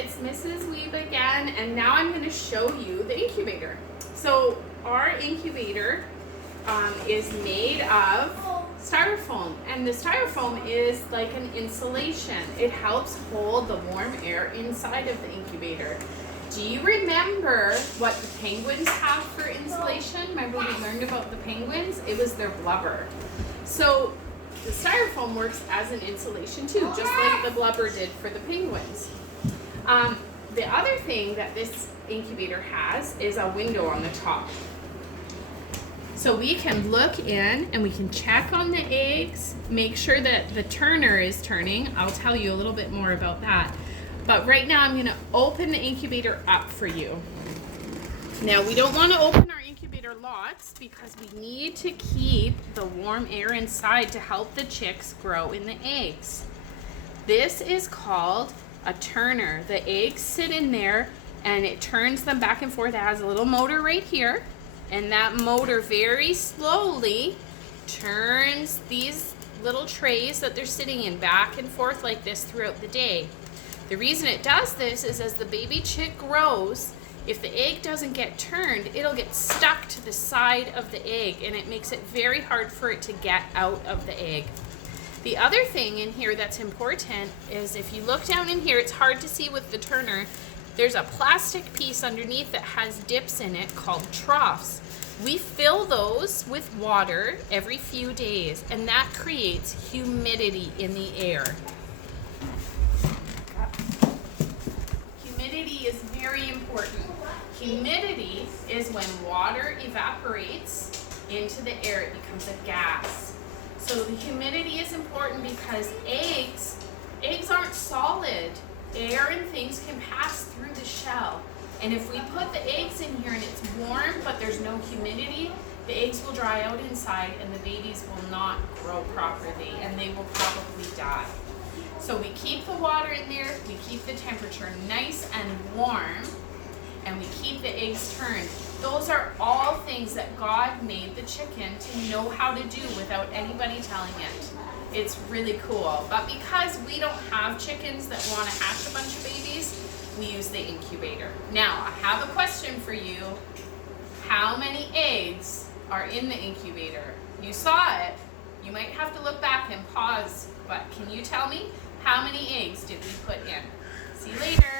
it's Mrs. Weeb again, and now I'm going to show you the incubator. So our incubator is made of styrofoam, and the styrofoam is like an insulation. It helps hold the warm air inside of the incubator. Do you remember what the penguins have for insulation? Remember we learned about the penguins? It was their blubber. So the styrofoam works as an insulation too, just like the blubber did for the penguins. The other thing that this incubator has is a window on the top. So we can look in and we can check on the eggs, make sure that the turner is turning. I'll tell you a little bit more about that. But right now I'm going to open the incubator up for you. Now we don't want to open our incubator lots because we need to keep the warm air inside to help the chicks grow in the eggs. This is called a turner. The eggs sit in there and it turns them back and forth. It has a little motor right here, and that motor very slowly turns these little trays that they're sitting in back and forth like this throughout the day. The reason it does this is as the baby chick grows, if the egg doesn't get turned, it'll get stuck to the side of the egg, and it makes it very hard for it to get out of the egg. The other thing in here that's important is if you look down in here, it's hard to see with the turner, there's a plastic piece underneath that has dips in it called troughs. We fill those with water every few days, and that creates humidity in the air. Humidity is very important. Humidity is when water evaporates into the air, it becomes a gas. So the humidity is important because eggs aren't solid. Air and things can pass through the shell. And if we put the eggs in here and it's warm but there's no humidity, the eggs will dry out inside and the babies will not grow properly and they will probably die. So we keep the water in there, we keep the temperature nice and warm, and we keep the eggs turned. Those are all things that God made the chicken to know how to do without anybody telling it. It's really cool. But because we don't have chickens that want to hatch a bunch of babies, we use the incubator. Now, I have a question for you. How many eggs are in the incubator? You saw it. You might have to look back and pause, but can you tell me how many eggs did we put in? See you later.